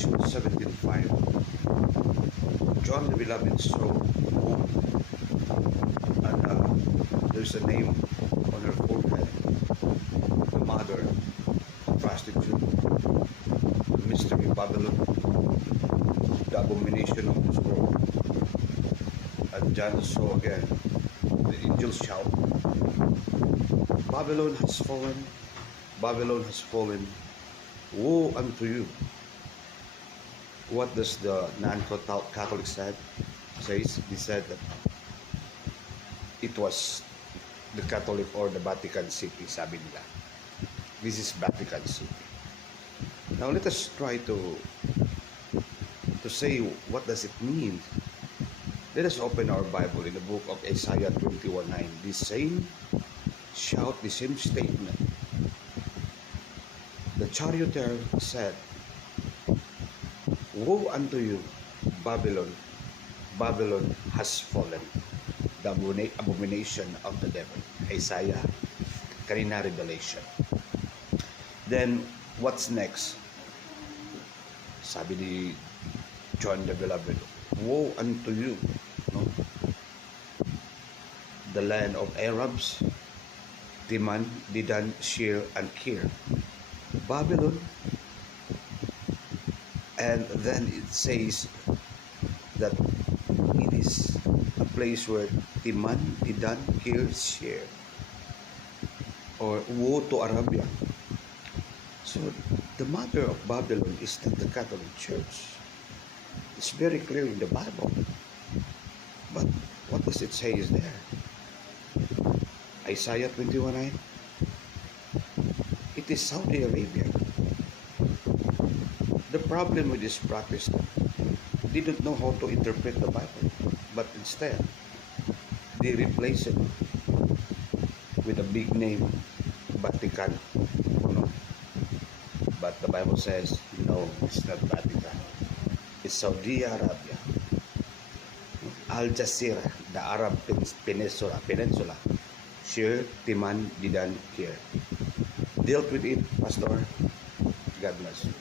Revelation 17:5, John the Beloved saw a woman, and there's a name on her forehead, the mother of prostitute, the mystery Babylon, the abomination of this world. And John saw again the angels shout, Babylon has fallen, Babylon has fallen, woe unto you. What does the non-Catholic says? They said that it was the Catholic or the Vatican City, sabi nila. This is Vatican City. Now let us try to say what does it mean. Let us open our Bible in the book of Isaiah 21:9. The same shout, the same statement. The charioteer said, woe unto you, Babylon, Babylon has fallen, the abomination of the devil. Isaiah, kanina Revelation. Then, what's next? Sabi ni John the Beloved, woe unto you, no? The land of Arabs, Timan, Dedan, Shir, and Kir. Babylon. And then it says that it is a place where Timan, Dedan, Kir, Shir, or woe to Arabia. So the mother of Babylon is not the Catholic Church. It's very clear in the Bible. But what does it say is there? Isaiah 21:9. It is Saudi Arabia. The problem with this Protestant, they don't know how to interpret the Bible, but instead, they replace it with a big name, Vatican. No. But the Bible says, no, it's not Vatican. It's Saudi Arabia. Al Jazeera, the Arab Peninsula, Shir, Timan, Dedan, Kir. Dealt with it, Pastor. God bless you.